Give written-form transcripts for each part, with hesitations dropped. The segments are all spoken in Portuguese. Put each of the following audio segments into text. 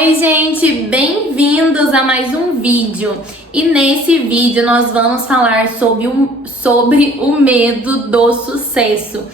Oi gente, bem-vindos a mais um vídeo. E nesse vídeo nós vamos falar sobre o medo do sucesso.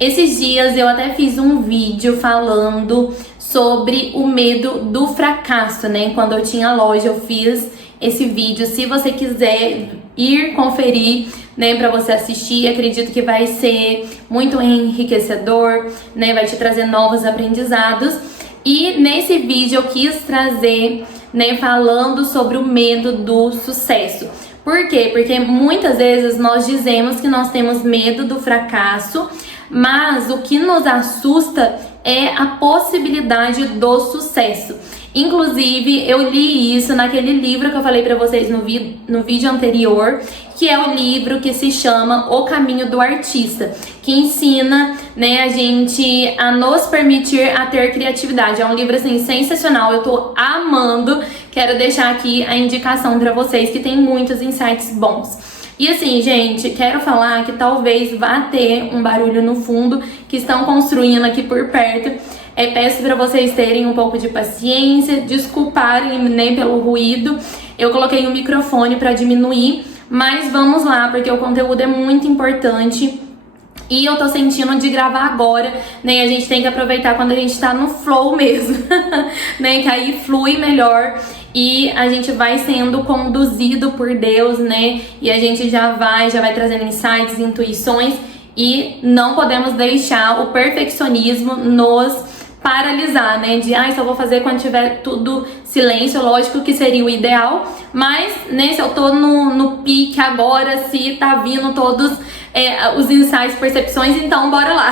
Esses dias eu até fiz um vídeo falando sobre o medo do fracasso, né? Quando eu tinha loja eu fiz esse vídeo. Se você quiser ir conferir, né, para você assistir, acredito que vai ser muito enriquecedor, né? Vai te trazer novos aprendizados. E nesse vídeo eu quis trazer, né, falando sobre o medo do sucesso. Por quê? Porque muitas vezes nós dizemos que nós temos medo do fracasso, mas o que nos assusta é a possibilidade do sucesso. Inclusive, eu li isso naquele livro que eu falei pra vocês no vídeo anterior, que é o livro que se chama O Caminho do Artista, que ensina, né, a gente a nos permitir a ter criatividade. É um livro, assim, sensacional, eu tô amando. Quero deixar aqui a indicação pra vocês, que tem muitos insights bons. E assim, gente, quero falar que talvez vá ter um barulho no fundo que estão construindo aqui por perto. Peço para vocês terem um pouco de paciência, desculparem, né, pelo ruído. Eu coloquei o microfone para diminuir, mas vamos lá, porque o conteúdo é muito importante. E eu tô sentindo de gravar agora, né? A gente tem que aproveitar quando a gente tá no flow mesmo, né? Que aí flui melhor e a gente vai sendo conduzido por Deus, né? E a gente já vai trazendo insights, intuições, e não podemos deixar o perfeccionismo nos paralisar, né? De só vou fazer quando tiver tudo silêncio. Lógico que seria o ideal, mas, né, se eu tô no pique agora, se tá vindo todos os insights, percepções, então bora lá.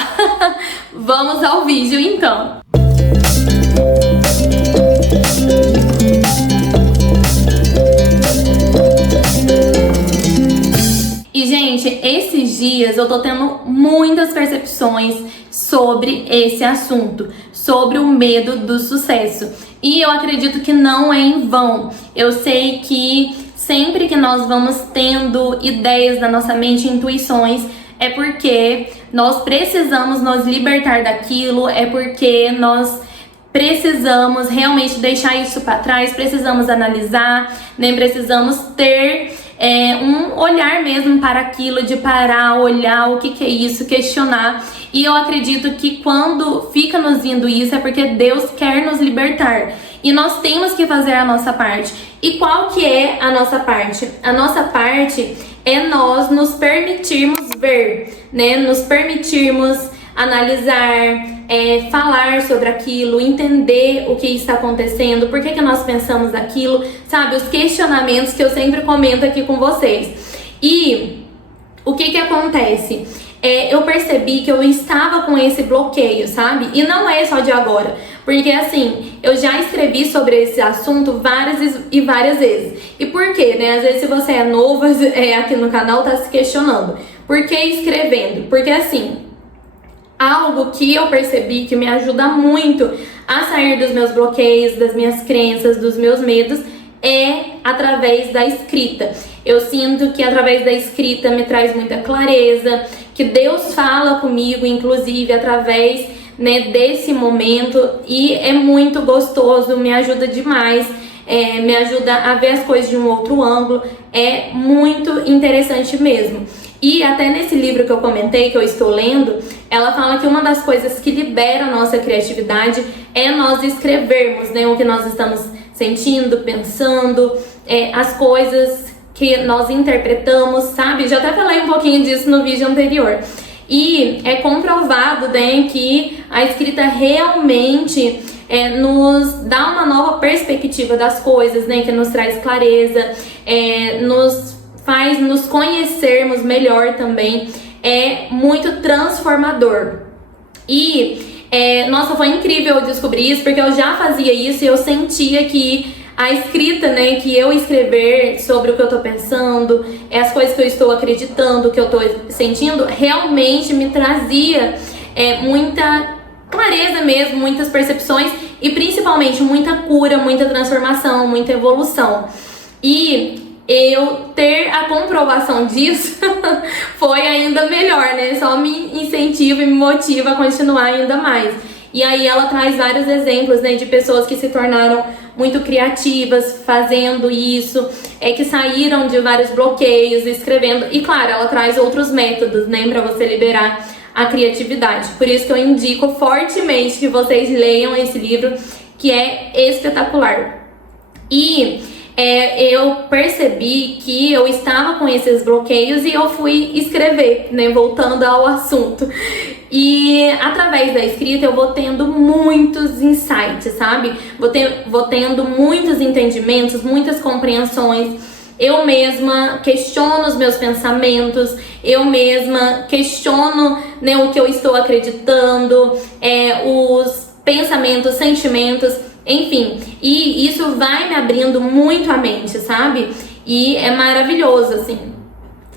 Vamos ao vídeo então. E, gente, esses dias eu tô tendo muitas percepções sobre esse assunto, sobre o medo do sucesso. E eu acredito que não é em vão. Eu sei que sempre que nós vamos tendo ideias da nossa mente, intuições, é porque nós precisamos nos libertar daquilo, é porque nós precisamos realmente deixar isso para trás, precisamos analisar, né? Precisamos ter um olhar mesmo para aquilo, de parar, olhar o que é isso, questionar. E eu acredito que quando fica nos vindo isso é porque Deus quer nos libertar. E nós temos que fazer a nossa parte. E qual que é a nossa parte? A nossa parte é nós nos permitirmos ver, né? Nos permitirmos analisar, falar sobre aquilo, entender o que está acontecendo, por que nós pensamos aquilo, sabe? Os questionamentos que eu sempre comento aqui com vocês. E o que acontece? Eu percebi que eu estava com esse bloqueio, sabe? E não é só de agora, porque assim, eu já escrevi sobre esse assunto várias e várias vezes. E por quê, né? Às vezes, se você é novo aqui no canal, tá se questionando. Por que escrevendo? Porque assim, algo que eu percebi que me ajuda muito a sair dos meus bloqueios, das minhas crenças, dos meus medos, é através da escrita. Eu sinto que através da escrita me traz muita clareza, que Deus fala comigo, inclusive através, né, desse momento, e é muito gostoso, me ajuda demais, me ajuda a ver as coisas de um outro ângulo, é muito interessante mesmo. E até nesse livro que eu comentei, que eu estou lendo, ela fala que uma das coisas que libera a nossa criatividade é nós escrevermos, né, o que nós estamos sentindo, pensando, as coisas que nós interpretamos, sabe? Já até falei um pouquinho disso no vídeo anterior. E é comprovado, né, que a escrita realmente nos dá uma nova perspectiva das coisas, né, que nos traz clareza, nos faz nos conhecermos melhor também, é muito transformador. E, nossa, foi incrível descobrir isso, porque eu já fazia isso e eu sentia que a escrita, né, que eu escrever sobre o que eu tô pensando, as coisas que eu estou acreditando, que eu tô sentindo, realmente me trazia muita clareza mesmo, muitas percepções e principalmente muita cura, muita transformação, muita evolução. E eu ter a comprovação disso foi ainda melhor, né? Só me incentiva e me motiva a continuar ainda mais. E aí ela traz vários exemplos, né, de pessoas que se tornaram muito criativas fazendo isso, que saíram de vários bloqueios, escrevendo. E claro, ela traz outros métodos, né, para você liberar a criatividade. Por isso que eu indico fortemente que vocês leiam esse livro, que é espetacular. E eu percebi que eu estava com esses bloqueios e eu fui escrever, né, voltando ao assunto. E através da escrita eu vou tendo muitos insights, sabe? Vou tendo muitos entendimentos, muitas compreensões. Eu mesma questiono os meus pensamentos, eu mesma questiono, né, o que eu estou acreditando, os pensamentos, sentimentos, enfim. E isso vai me abrindo muito a mente, sabe? E é maravilhoso, assim.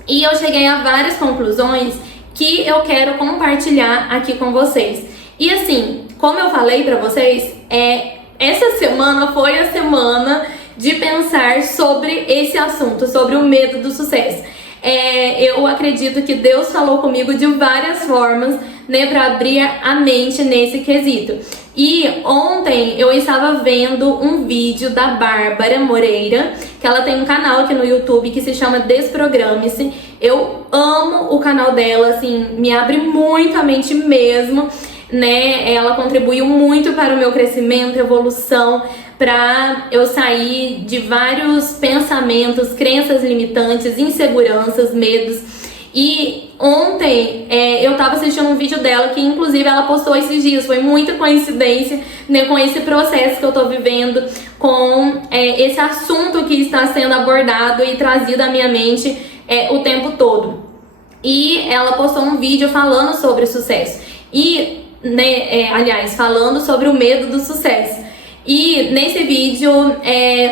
E eu cheguei a várias conclusões que eu quero compartilhar aqui com vocês. E assim, como eu falei pra vocês, essa semana foi a semana de pensar sobre esse assunto, sobre o medo do sucesso. Eu acredito que Deus falou comigo de várias formas, né, para abrir a mente nesse quesito. E ontem eu estava vendo um vídeo da Bárbara Moreira, que ela tem um canal aqui no YouTube que se chama Desprograme-se. Eu amo o canal dela, assim, me abre muito a mente mesmo, né? Ela contribuiu muito para o meu crescimento, evolução, para eu sair de vários pensamentos, crenças limitantes, inseguranças, medos. E ontem eu tava assistindo um vídeo dela que inclusive ela postou esses dias, foi muita coincidência, né, com esse processo que eu tô vivendo, com esse assunto que está sendo abordado e trazido à minha mente o tempo todo. E ela postou um vídeo falando sobre sucesso e, né, aliás, falando sobre o medo do sucesso. E nesse vídeo,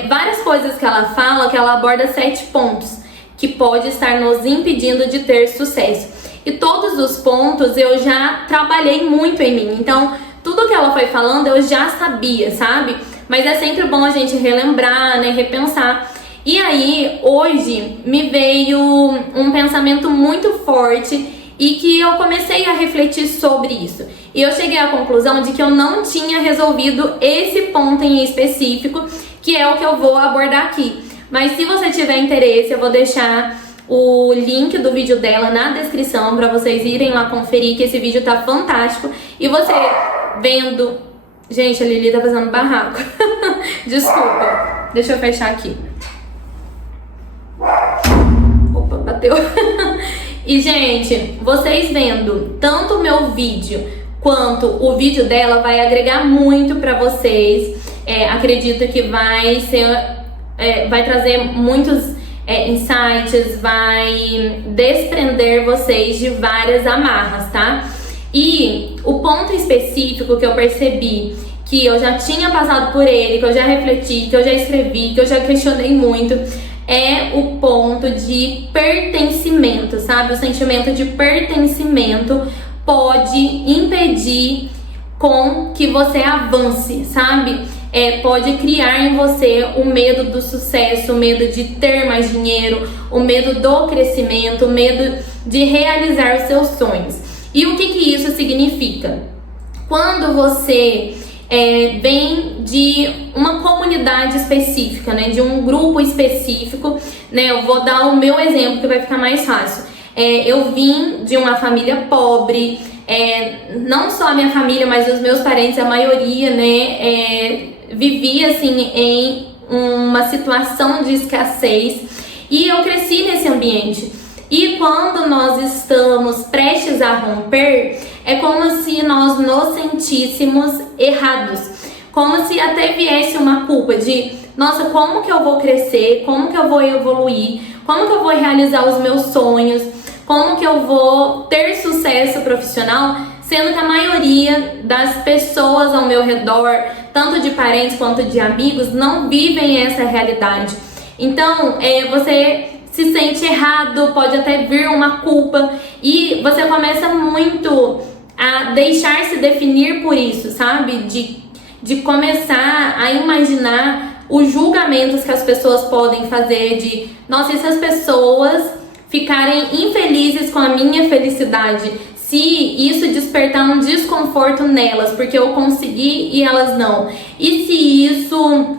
várias coisas que ela fala, que ela aborda 7 pontos que pode estar nos impedindo de ter sucesso. E todos os pontos eu já trabalhei muito em mim. Então, tudo que ela foi falando eu já sabia, sabe? Mas é sempre bom a gente relembrar, né, repensar. E aí, hoje, me veio um pensamento muito forte e que eu comecei a refletir sobre isso. E eu cheguei à conclusão de que eu não tinha resolvido esse ponto em específico, que é o que eu vou abordar aqui. Mas se você tiver interesse, eu vou deixar o link do vídeo dela na descrição para vocês irem lá conferir, que esse vídeo tá fantástico. E você vendo... Gente, a Lili tá fazendo barraco. Desculpa. Deixa eu fechar aqui. Opa, bateu. E, gente, vocês vendo tanto o meu vídeo quanto o vídeo dela vai agregar muito pra vocês. Acredito que vai trazer muitos insights, vai desprender vocês de várias amarras, tá? E o ponto específico que eu percebi, que eu já tinha passado por ele, que eu já refleti, que eu já escrevi, que eu já questionei muito, é o ponto de pertencimento, sabe? O sentimento de pertencimento pode impedir com que você avance, sabe? Pode criar em você o medo do sucesso, o medo de ter mais dinheiro, o medo do crescimento, o medo de realizar os seus sonhos. E o que isso significa? Quando você vem de uma comunidade específica, né, de um grupo específico, né, eu vou dar o meu exemplo que vai ficar mais fácil. Eu vim de uma família pobre, não só a minha família, mas os meus parentes, a maioria, né, vivia assim em uma situação de escassez, e eu cresci nesse ambiente. E quando nós estamos prestes a romper, é como se nós nos sentíssemos errados, como se até viesse uma culpa de, nossa, como que eu vou crescer, como que eu vou evoluir, como que eu vou realizar os meus sonhos, como que eu vou ter sucesso profissional, sendo que a maioria das pessoas ao meu redor, tanto de parentes quanto de amigos, não vivem essa realidade. Então, você se sente errado, pode até vir uma culpa, e você começa muito a deixar-se definir por isso, sabe? De começar a imaginar os julgamentos que as pessoas podem fazer, de, nossa, e se as pessoas ficarem infelizes com a minha felicidade? se isso despertar um desconforto nelas, porque eu consegui e elas não. E se isso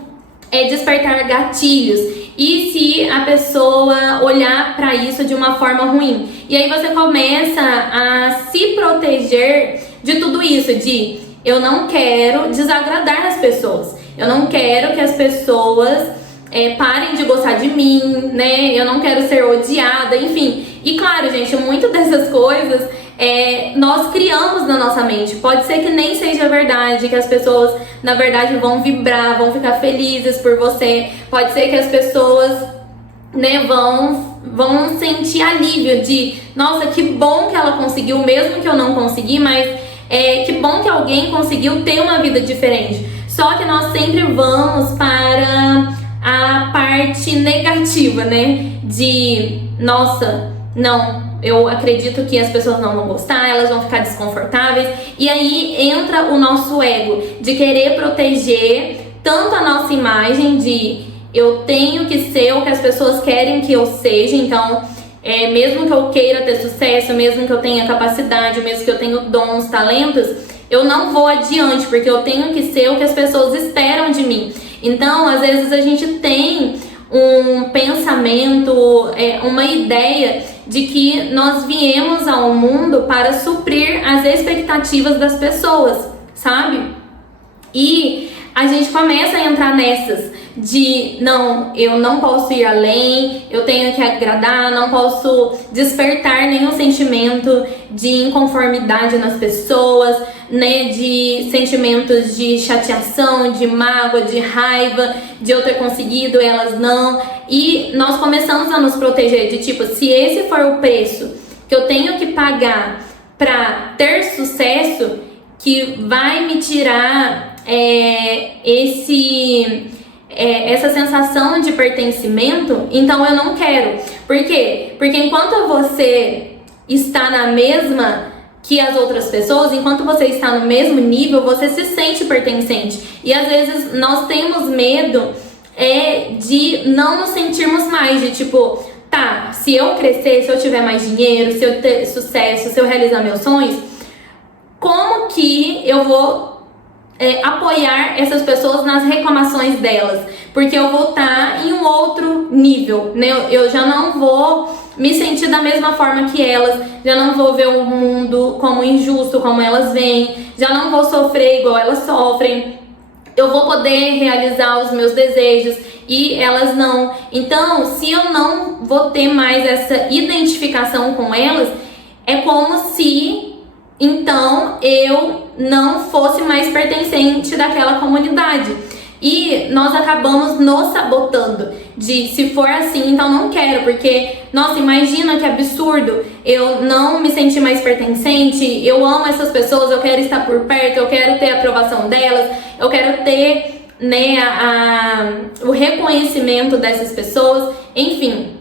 despertar gatilhos. E se a pessoa olhar para isso de uma forma ruim. E aí você começa a se proteger de tudo isso, de eu não quero desagradar as pessoas. Eu não quero que as pessoas parem de gostar de mim, né? Eu não quero ser odiada, enfim. E claro, gente, muito dessas coisas nós criamos na nossa mente. Pode ser que nem seja verdade, que as pessoas, na verdade, vão vibrar, vão ficar felizes por você. Pode ser que as pessoas, né, vão sentir alívio de, nossa, que bom que ela conseguiu, mesmo que eu não consegui, mas que bom que alguém conseguiu ter uma vida diferente. Só que nós sempre vamos para a parte negativa, né? De, nossa, não, eu acredito que as pessoas não vão gostar, elas vão ficar desconfortáveis. E aí entra o nosso ego de querer proteger tanto a nossa imagem de eu tenho que ser o que as pessoas querem que eu seja. Então, mesmo que eu queira ter sucesso, mesmo que eu tenha capacidade, mesmo que eu tenha dons, talentos, eu não vou adiante, porque eu tenho que ser o que as pessoas esperam de mim. Então, às vezes a gente tem um pensamento, uma ideia de que nós viemos ao mundo para suprir as expectativas das pessoas, sabe? E a gente começa a entrar nessas de não, eu não posso ir além, eu tenho que agradar, não posso despertar nenhum sentimento de inconformidade nas pessoas, né, de sentimentos de chateação, de mágoa, de raiva, de eu ter conseguido, elas não. E nós começamos a nos proteger de tipo, se esse for o preço que eu tenho que pagar para ter sucesso, que vai me tirar essa sensação de pertencimento, então eu não quero. Por quê? Porque enquanto você está na mesma que as outras pessoas, enquanto você está no mesmo nível, você se sente pertencente. E às vezes nós temos medo de não nos sentirmos mais, de tipo, tá, se eu crescer, se eu tiver mais dinheiro, se eu ter sucesso, se eu realizar meus sonhos, como que eu vou apoiar essas pessoas nas reclamações delas? Porque eu vou estar em um outro nível, né? Eu já não vou me sentir da mesma forma que elas, já não vou ver o mundo como injusto, como elas veem, já não vou sofrer igual elas sofrem, eu vou poder realizar os meus desejos e elas não. Então, se eu não vou ter mais essa identificação com elas, é como se então eu não fosse mais pertencente daquela comunidade. E nós acabamos nos sabotando de, se for assim, então não quero, porque, nossa, imagina que absurdo, eu não me sentir mais pertencente, eu amo essas pessoas, eu quero estar por perto, eu quero ter a aprovação delas, eu quero ter, né, o reconhecimento dessas pessoas, enfim.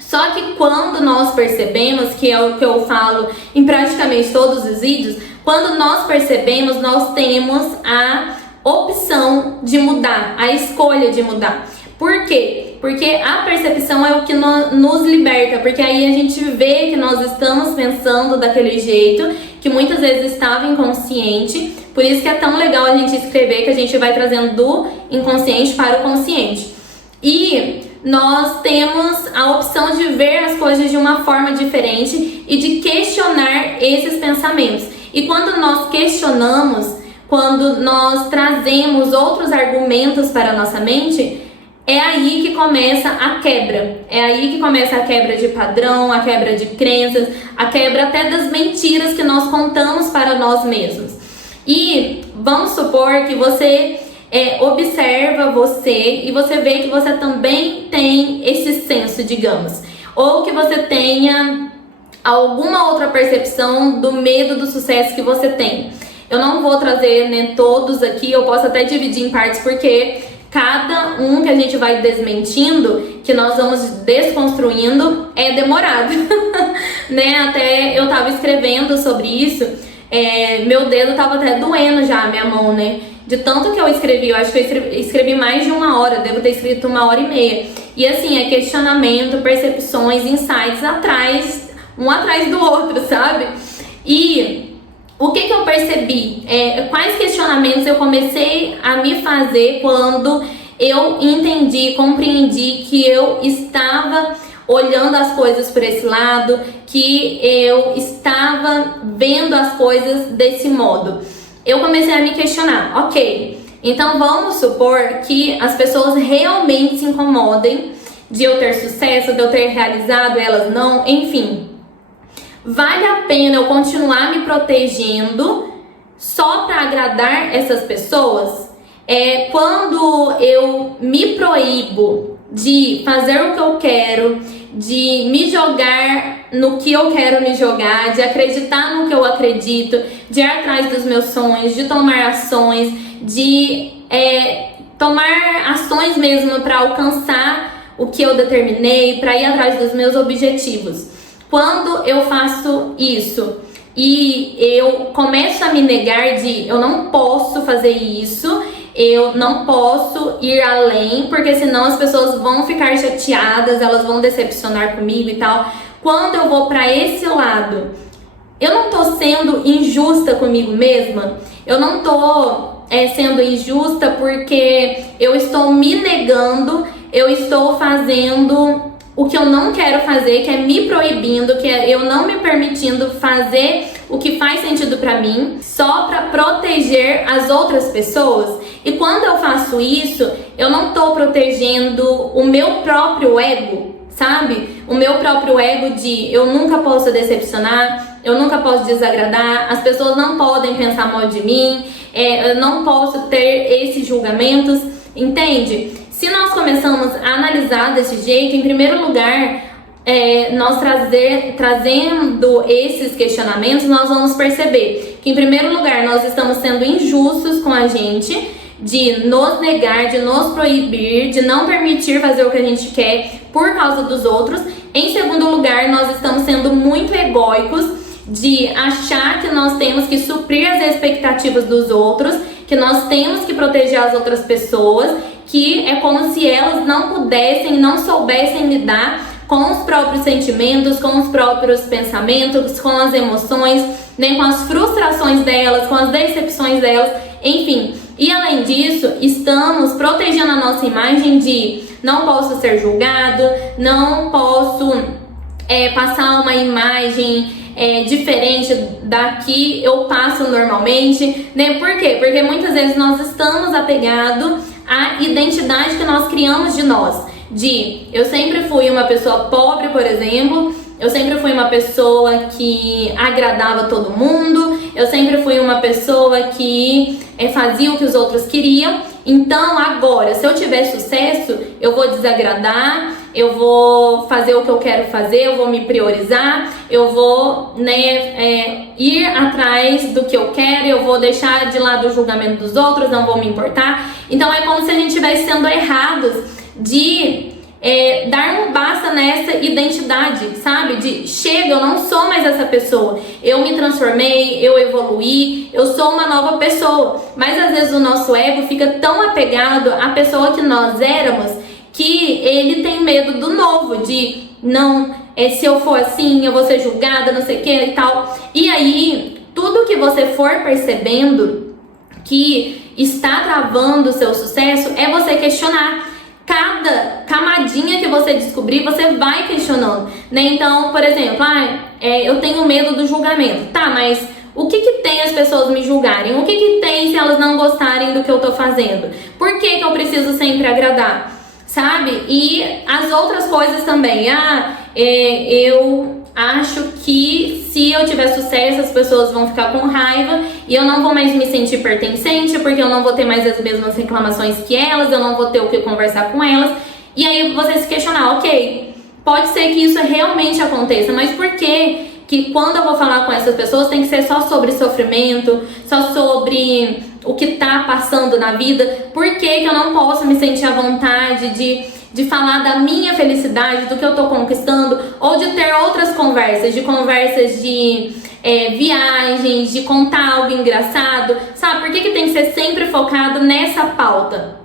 Só que quando nós percebemos, que é o que eu falo em praticamente todos os vídeos, quando nós percebemos, nós temos a opção de mudar, a escolha de mudar. Por quê? Porque a percepção é o que nos liberta, porque aí a gente vê que nós estamos pensando daquele jeito, que muitas vezes estava inconsciente, por isso que é tão legal a gente escrever, que a gente vai trazendo do inconsciente para o consciente. E nós temos a opção de ver as coisas de uma forma diferente e de questionar esses pensamentos. E quando nós questionamos, quando nós trazemos outros argumentos para a nossa mente, é aí que começa a quebra. É aí que começa a quebra de padrão, a quebra de crenças, a quebra até das mentiras que nós contamos para nós mesmos. E vamos supor que você observa você e você vê que você também tem esse senso, digamos, ou que você tenha alguma outra percepção do medo do sucesso que você tem. Eu não vou trazer, né, todos aqui, eu posso até dividir em partes, porque cada um que a gente vai desmentindo, que nós vamos desconstruindo, é demorado. Né? Até eu tava escrevendo sobre isso, meu dedo tava até doendo já, minha mão, né? De tanto que eu escrevi, eu acho que eu escrevi mais de 1 hora, devo ter escrito 1h30. E assim, é questionamento, percepções, insights um atrás do outro, sabe? E o que eu percebi? Quais questionamentos eu comecei a me fazer quando eu entendi, compreendi que eu estava olhando as coisas por esse lado, que eu estava vendo as coisas desse modo. Eu comecei a me questionar, ok, então vamos supor que as pessoas realmente se incomodem de eu ter sucesso, de eu ter realizado, elas não, enfim. Vale a pena eu continuar me protegendo só para agradar essas pessoas? Quando eu me proíbo de fazer o que eu quero, de me jogar no que eu quero me jogar, de acreditar no que eu acredito, de ir atrás dos meus sonhos, de tomar ações, de tomar ações mesmo para alcançar o que eu determinei, para ir atrás dos meus objetivos. Quando eu faço isso e eu começo a me negar de eu não posso fazer isso, eu não posso ir além, porque senão as pessoas vão ficar chateadas, elas vão decepcionar comigo e tal. Quando eu vou para esse lado, eu não tô sendo injusta comigo mesma, eu não tô sendo injusta porque eu estou me negando, eu estou fazendo o que eu não quero fazer, que é me proibindo, que é eu não me permitindo fazer o que faz sentido pra mim, só pra proteger as outras pessoas. E quando eu faço isso, eu não tô protegendo o meu próprio ego, sabe? O meu próprio ego de eu nunca posso decepcionar, eu nunca posso desagradar, as pessoas não podem pensar mal de mim, eu não posso ter esses julgamentos, entende? Se nós começamos a analisar desse jeito, em primeiro lugar, nós trazendo esses questionamentos, nós vamos perceber que, em primeiro lugar, nós estamos sendo injustos com a gente, de nos negar, de nos proibir, de não permitir fazer o que a gente quer por causa dos outros. Em segundo lugar, nós estamos sendo muito egóicos, de achar que nós temos que suprir as expectativas dos outros, que nós temos que proteger as outras pessoas, que é como se elas não pudessem, não soubessem lidar com os próprios sentimentos, com os próprios pensamentos, com as emoções, nem com as frustrações delas, com as decepções delas, enfim. E além disso, estamos protegendo a nossa imagem de não posso ser julgado, não posso passar uma imagem diferente da que eu passo normalmente, né? Por quê? Porque muitas vezes nós estamos apegados à identidade que nós criamos de nós. Eu sempre fui uma pessoa pobre, por exemplo, eu sempre fui uma pessoa que agradava todo mundo, eu sempre fui uma pessoa que fazia o que os outros queriam. Então agora, se eu tiver sucesso, eu vou desagradar, eu vou fazer o que eu quero fazer, eu vou me priorizar, eu vou ir atrás do que eu quero, eu vou deixar de lado o julgamento dos outros, não vou me importar. Então é como se a gente estivesse sendo errados de dar um basta nessa identidade, sabe? De chega, eu não sou mais essa pessoa, eu me transformei, eu evoluí, eu sou uma nova pessoa. Mas às vezes o nosso ego fica tão apegado à pessoa que nós éramos, que ele tem medo do novo, de não, se eu for assim, eu vou ser julgada, não sei o que e tal. E aí, tudo que você for percebendo que está travando o seu sucesso é você questionar. Cada camadinha que você descobrir, você vai questionando, né? Então, por exemplo, eu tenho medo do julgamento. Tá, mas o que tem as pessoas me julgarem? O que tem se elas não gostarem do que eu tô fazendo? Por que eu preciso sempre agradar? Sabe? E as outras coisas também. Eu acho que se eu tiver sucesso, as pessoas vão ficar com raiva e eu não vou mais me sentir pertencente, porque eu não vou ter mais as mesmas reclamações que elas, eu não vou ter o que conversar com elas. E aí você se questionar, ok, pode ser que isso realmente aconteça, mas por que quando eu vou falar com essas pessoas tem que ser só sobre sofrimento, só sobre o que tá passando na vida? Por que eu não posso me sentir à vontade de falar da minha felicidade, do que eu tô conquistando, ou de ter outras conversas, de viagens, de contar algo engraçado, sabe? Por que tem que ser sempre focado nessa pauta?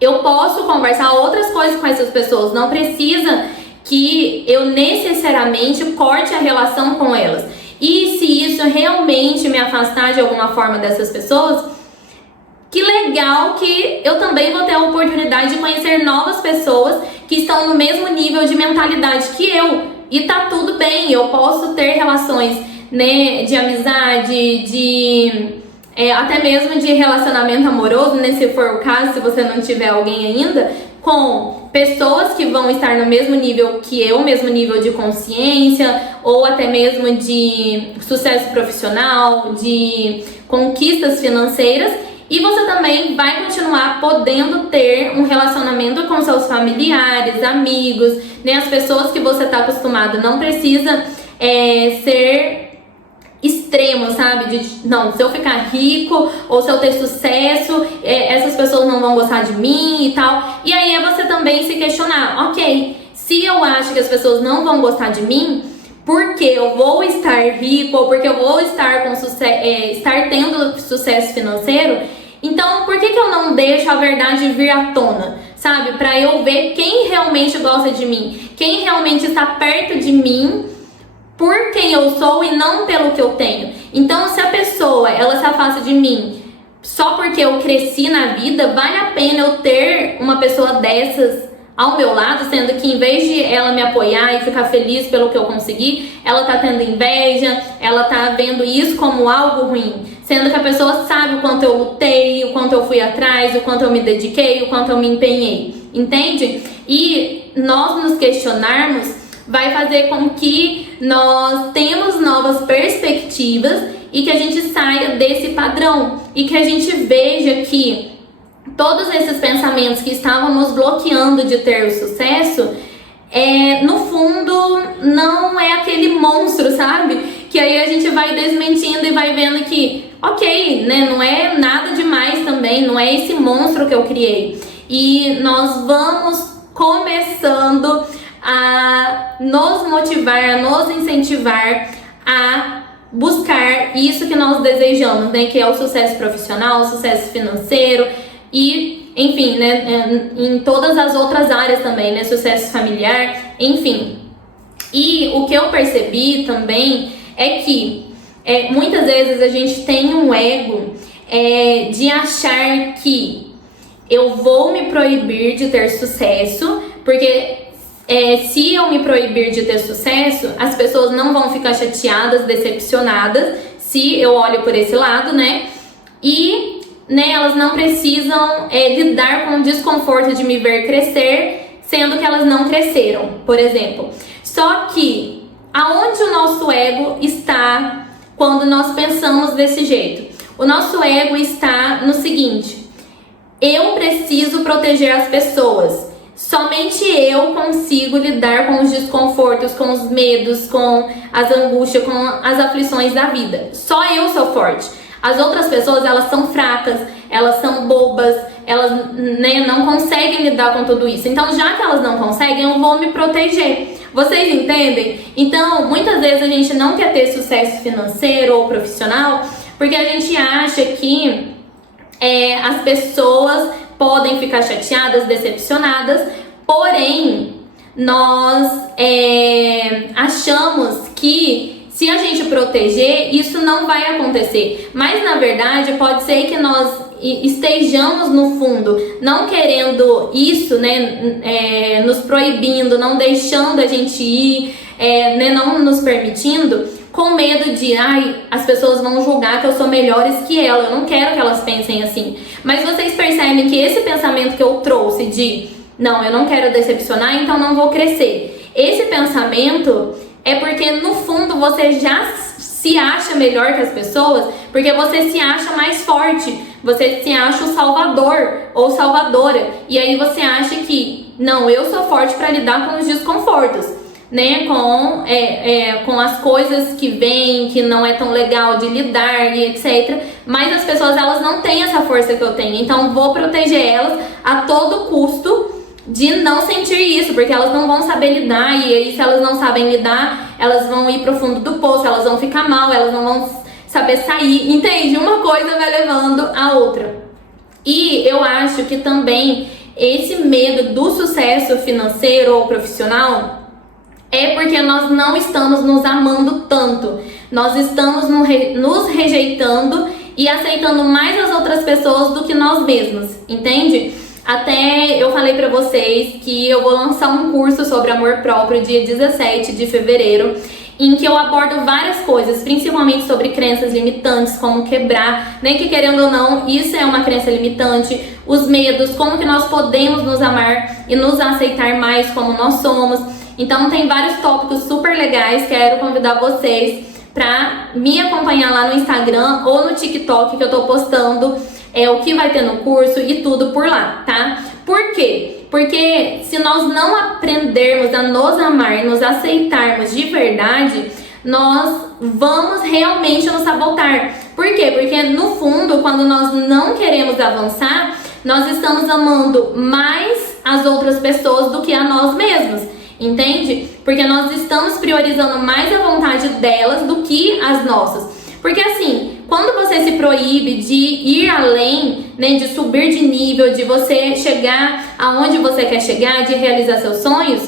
Eu posso conversar outras coisas com essas pessoas, não precisa que eu necessariamente corte a relação com elas. E se isso realmente me afastar de alguma forma dessas pessoas, que legal que eu também vou ter a oportunidade de conhecer novas pessoas que estão no mesmo nível de mentalidade que eu. E tá tudo bem, eu posso ter relações, né, de amizade, até mesmo de relacionamento amoroso, né, se for o caso, se você não tiver alguém ainda, com pessoas que vão estar no mesmo nível que eu, mesmo nível de consciência, ou até mesmo de sucesso profissional, de conquistas financeiras. E você também vai continuar podendo ter um relacionamento com seus familiares, amigos, né? As pessoas que você está acostumado. Não precisa ser extremo, sabe? Não, se eu ficar rico ou se eu ter sucesso, essas pessoas não vão gostar de mim e tal. E aí é você também se questionar, ok, se eu acho que as pessoas não vão gostar de mim, porque eu vou estar rico ou porque eu vou estar estar tendo sucesso financeiro, então por que eu não deixo a verdade vir à tona, sabe? Pra eu ver quem realmente gosta de mim, quem realmente está perto de mim por quem eu sou e não pelo que eu tenho. Então se a pessoa, ela se afasta de mim só porque eu cresci na vida, vale a pena eu ter uma pessoa dessas ao meu lado, sendo que em vez de ela me apoiar e ficar feliz pelo que eu consegui, ela tá tendo inveja, ela tá vendo isso como algo ruim, sendo que a pessoa sabe o quanto eu lutei, o quanto eu fui atrás, o quanto eu me dediquei, o quanto eu me empenhei, entende? E nós nos questionarmos vai fazer com que nós tenhamos novas perspectivas e que a gente saia desse padrão e que a gente veja que todos esses pensamentos que estavam nos bloqueando de ter o sucesso, no fundo, não é aquele monstro, sabe? Que aí a gente vai desmentindo e vai vendo que, ok, né? Não é nada demais também, não é esse monstro que eu criei. E nós vamos começando a nos motivar, a nos incentivar a buscar isso que nós desejamos, né? Que é o sucesso profissional, o sucesso financeiro e, enfim, né? Em todas as outras áreas também, né? Sucesso familiar, enfim. E o que eu percebi também é que muitas vezes a gente tem um ego de achar que eu vou me proibir de ter sucesso, porque se eu me proibir de ter sucesso, as pessoas não vão ficar chateadas, decepcionadas, se eu olho por esse lado, né? E, né, elas não precisam lidar com o desconforto de me ver crescer, sendo que elas não cresceram, por exemplo. Só que, aonde o nosso ego está quando nós pensamos desse jeito? O nosso ego está no seguinte: eu preciso proteger as pessoas. Somente eu consigo lidar com os desconfortos, com os medos, com as angústias, com as aflições da vida. Só eu sou forte. As outras pessoas, elas são fracas, elas são bobas, elas, né, não conseguem lidar com tudo isso. Então, já que elas não conseguem, eu vou me proteger. Vocês entendem? Então, muitas vezes a gente não quer ter sucesso financeiro ou profissional porque a gente acha que as pessoas podem ficar chateadas, decepcionadas, porém nós achamos que se a gente proteger, isso não vai acontecer. Mas na verdade pode ser que nós estejamos no fundo não querendo isso, né, nos proibindo, não deixando a gente ir, né, não nos permitindo, com medo de, as pessoas vão julgar que eu sou melhores que ela, eu não quero que elas pensem assim. Mas vocês percebem que esse pensamento que eu trouxe de, não, eu não quero decepcionar, então não vou crescer. Esse pensamento é porque no fundo você já se acha melhor que as pessoas, porque você se acha mais forte, você se acha o salvador ou salvadora. E aí você acha que, não, eu sou forte para lidar com os desconfortos, né, com as coisas que vêm, que não é tão legal de lidar e etc. Mas as pessoas, elas não têm essa força que eu tenho, então vou proteger elas a todo custo de não sentir isso, porque elas não vão saber lidar, e aí se elas não sabem lidar, elas vão ir pro fundo do poço, elas vão ficar mal, elas não vão saber sair, entende? Uma coisa vai levando a outra. E eu acho que também esse medo do sucesso financeiro ou profissional é porque nós não estamos nos amando tanto, nós estamos nos rejeitando e aceitando mais as outras pessoas do que nós mesmos, entende? Até eu falei pra vocês que eu vou lançar um curso sobre amor próprio dia 17 de fevereiro, em que eu abordo várias coisas, principalmente sobre crenças limitantes, como quebrar, né, que querendo ou não, isso é uma crença limitante, os medos, como que nós podemos nos amar e nos aceitar mais como nós somos. Então tem vários tópicos super legais, quero convidar vocês pra me acompanhar lá no Instagram ou no TikTok, que eu tô postando o que vai ter no curso e tudo por lá, tá? Por quê? Porque se nós não aprendermos a nos amar, nos aceitarmos de verdade, nós vamos realmente nos sabotar. Por quê? Porque no fundo, quando nós não queremos avançar, nós estamos amando mais as outras pessoas do que a nós mesmos, entende? Porque nós estamos priorizando mais a vontade delas do que as nossas. Porque assim, quando você se proíbe de ir além, né, de subir de nível, de você chegar aonde você quer chegar, de realizar seus sonhos,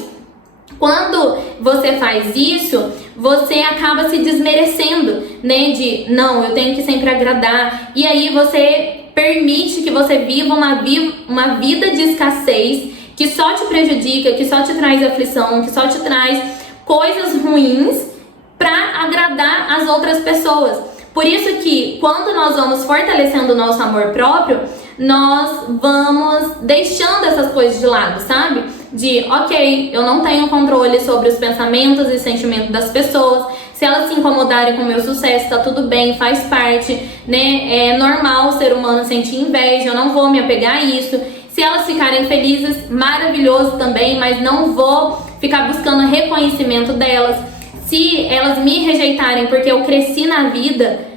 quando você faz isso, você acaba se desmerecendo, né, de não, eu tenho que sempre agradar, e aí você permite que você viva uma vida de escassez que só te prejudica, que só te traz aflição, que só te traz coisas ruins para agradar as outras pessoas. Por isso que quando nós vamos fortalecendo o nosso amor próprio, nós vamos deixando essas coisas de lado, sabe? De, ok, eu não tenho controle sobre os pensamentos e sentimentos das pessoas. Se elas se incomodarem com o meu sucesso, tá tudo bem, faz parte, né? É normal o ser humano sentir inveja, eu não vou me apegar a isso. Se elas ficarem felizes, maravilhoso também, mas não vou ficar buscando reconhecimento delas. Se elas me rejeitarem porque eu cresci na vida,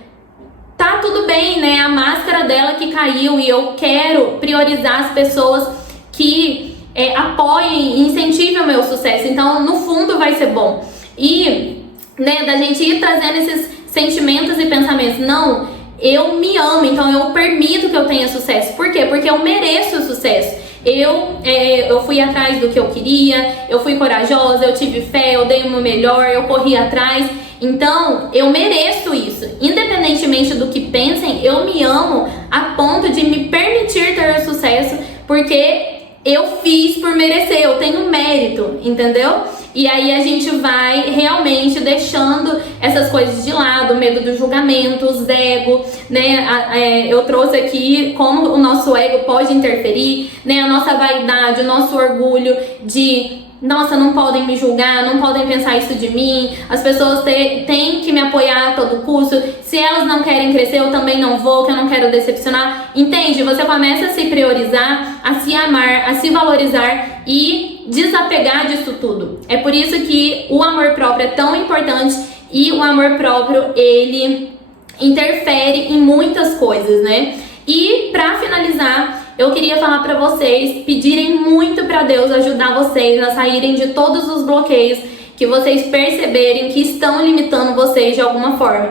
tá tudo bem, né? A máscara dela que caiu, e eu quero priorizar as pessoas que apoiem e incentivem o meu sucesso. Então, no fundo, vai ser bom. E, né, da gente ir trazendo esses sentimentos e pensamentos. Não, eu me amo, então eu permito que eu tenha sucesso. Por quê? Porque eu mereço o sucesso. Eu fui atrás do que eu queria, eu fui corajosa, eu tive fé, eu dei o meu melhor, eu corri atrás. Então, eu mereço isso. Independentemente do que pensem, eu me amo a ponto de me permitir ter sucesso, porque eu fiz por merecer, eu tenho mérito, entendeu? E aí a gente vai realmente deixando essas coisas de lado, o medo do julgamento, os ego, né? Eu trouxe aqui como o nosso ego pode interferir, né? A nossa vaidade, o nosso orgulho de, nossa, não podem me julgar, não podem pensar isso de mim, as pessoas têm que me apoiar a todo custo, se elas não querem crescer, eu também não vou, que eu não quero decepcionar, entende? Você começa a se priorizar, a se amar, a se valorizar e desapegar disso tudo. É por isso que o amor próprio é tão importante, e o amor próprio, ele interfere em muitas coisas, né? E pra finalizar, eu queria falar pra vocês, pedirem muito pra Deus ajudar vocês a saírem de todos os bloqueios que vocês perceberem que estão limitando vocês de alguma forma.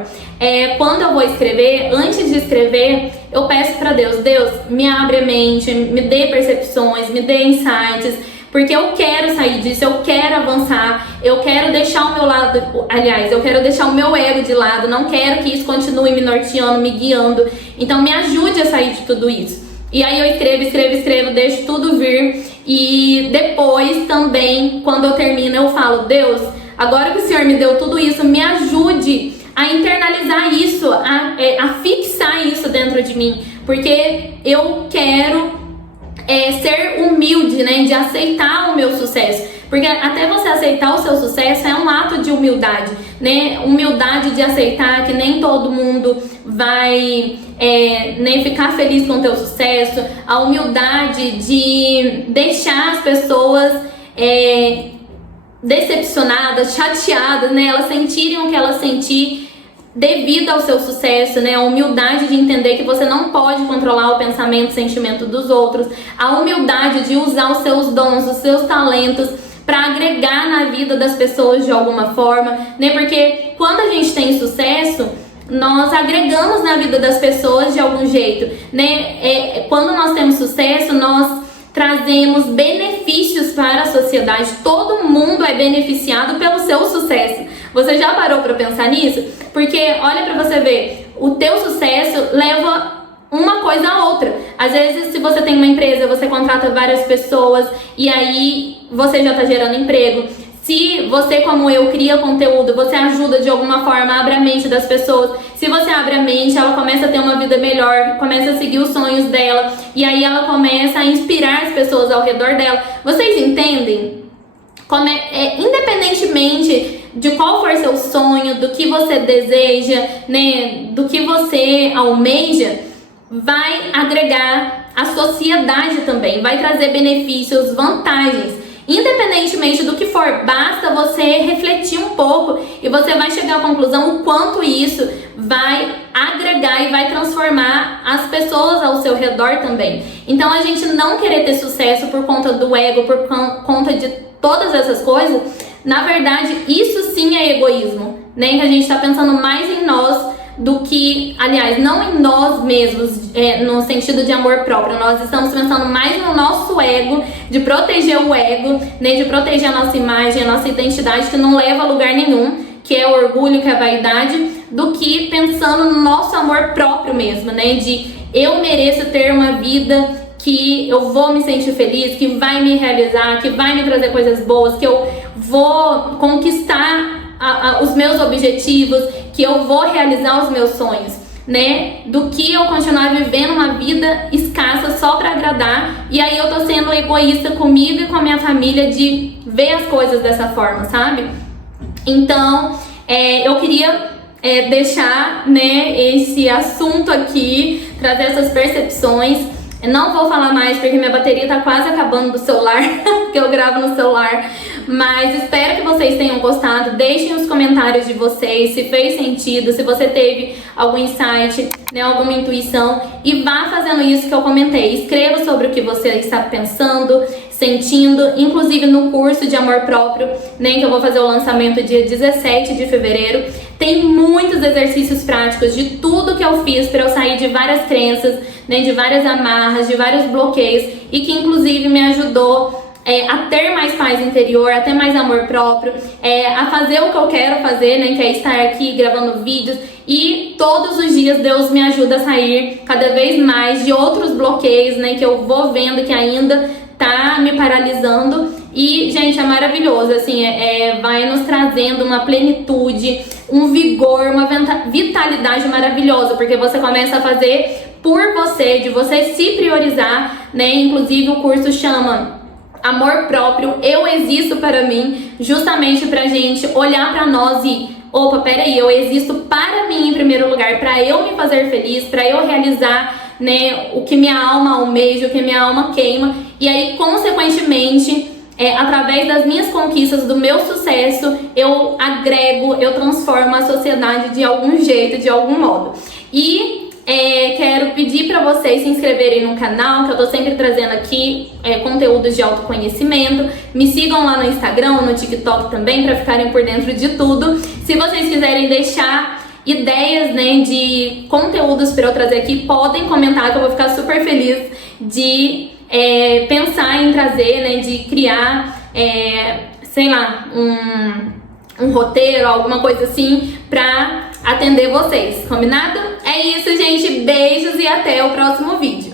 Quando eu vou escrever, antes de escrever, eu peço pra Deus, Deus, me abre a mente, me dê percepções, me dê insights, porque eu quero sair disso, eu quero avançar, eu quero deixar o meu lado, aliás, eu quero deixar o meu ego de lado, não quero que isso continue me norteando, me guiando. Então me ajude a sair de tudo isso. E aí eu escrevo, deixo tudo vir, e depois também, quando eu termino, eu falo, Deus, agora que o Senhor me deu tudo isso, me ajude a internalizar isso, a fixar isso dentro de mim, porque eu quero ser humilde, né, de aceitar o meu sucesso, porque até você aceitar o seu sucesso é um ato de humildade, né, humildade de aceitar que nem todo mundo vai nem ficar feliz com o teu sucesso, a humildade de deixar as pessoas decepcionadas, chateadas, né, elas sentirem o que elas sentirem devido ao seu sucesso, né? A humildade de entender que você não pode controlar o pensamento e sentimento dos outros, a humildade de usar os seus dons, os seus talentos para agregar na vida das pessoas de alguma forma, né? Porque quando a gente tem sucesso, nós agregamos na vida das pessoas de algum jeito, né? Quando nós temos sucesso, nós trazemos benefícios benefícios para a sociedade. Todo mundo é beneficiado pelo seu sucesso. Você já parou para pensar nisso? Porque olha para você ver, o teu sucesso leva uma coisa a outra. Às vezes, se você tem uma empresa, você contrata várias pessoas e aí você já está gerando emprego. Se você, como eu, cria conteúdo, você ajuda de alguma forma, abre a mente das pessoas. Se você abre a mente, ela começa a ter uma vida melhor, começa a seguir os sonhos dela e aí ela começa a inspirar as pessoas ao redor dela. Vocês entendem? Independentemente de qual for seu sonho, do que você deseja, né, do que você almeja, vai agregar a sociedade também, vai trazer benefícios, vantagens, independentemente do que for. Basta você refletir um pouco e você vai chegar à conclusão o quanto isso vai agregar e vai transformar as pessoas ao seu redor também. Então a gente não querer ter sucesso por conta do ego, por conta de todas essas coisas, na verdade isso sim é egoísmo, né? Que a gente está pensando mais em nós do que, aliás, não em nós mesmos, no sentido de amor próprio. Nós estamos pensando mais no nosso ego, de proteger o ego, né, de proteger a nossa imagem, a nossa identidade, que não leva a lugar nenhum, que é o orgulho, que é a vaidade, do que pensando no nosso amor próprio mesmo, né, de eu mereço ter uma vida que eu vou me sentir feliz, que vai me realizar, que vai me trazer coisas boas, que eu vou conquistar os meus objetivos, que eu vou realizar os meus sonhos, né? Do que eu continuar vivendo uma vida escassa só pra agradar, e aí eu tô sendo egoísta comigo e com a minha família de ver as coisas dessa forma, sabe? Então, eu queria deixar, né, esse assunto aqui, trazer essas percepções. Eu não vou falar mais porque minha bateria tá quase acabando do celular, que eu gravo no celular. Mas espero que vocês tenham gostado. Deixem os comentários de vocês, se fez sentido, se você teve algum insight, né, alguma intuição. E vá fazendo isso que eu comentei. Escreva sobre o que você está pensando, sentindo. Inclusive no curso de amor próprio, né, que eu vou fazer o lançamento dia 17 de fevereiro. Tem muitos exercícios práticos de tudo que eu fiz para eu sair de várias crenças, né, de várias amarras, de vários bloqueios. E que inclusive me ajudou a ter mais paz interior, a ter mais amor próprio, a fazer o que eu quero fazer, né, que é estar aqui gravando vídeos, e todos os dias Deus me ajuda a sair cada vez mais de outros bloqueios, né, que eu vou vendo que ainda tá me paralisando. E, gente, é maravilhoso, assim, vai nos trazendo uma plenitude, um vigor, uma vitalidade maravilhosa, porque você começa a fazer por você, de você se priorizar, né, inclusive o curso chama Amor Próprio, Eu Existo para Mim, justamente pra gente olhar pra nós e, opa, peraí, eu existo para mim em primeiro lugar, pra eu me fazer feliz, pra eu realizar, né, o que minha alma almeja, o que minha alma queima, e aí, consequentemente, através das minhas conquistas, do meu sucesso, eu agrego, eu transformo a sociedade de algum jeito, de algum modo. E quero pedir para vocês se inscreverem no canal, que eu tô sempre trazendo aqui conteúdos de autoconhecimento. Me sigam lá no Instagram, no TikTok também, para ficarem por dentro de tudo. Se vocês quiserem deixar ideias, né, de conteúdos para eu trazer aqui, podem comentar, que eu vou ficar super feliz de pensar em trazer, né, de criar, sei lá, um roteiro, alguma coisa assim, pra atender vocês, combinado? É isso, gente, beijos e até o próximo vídeo.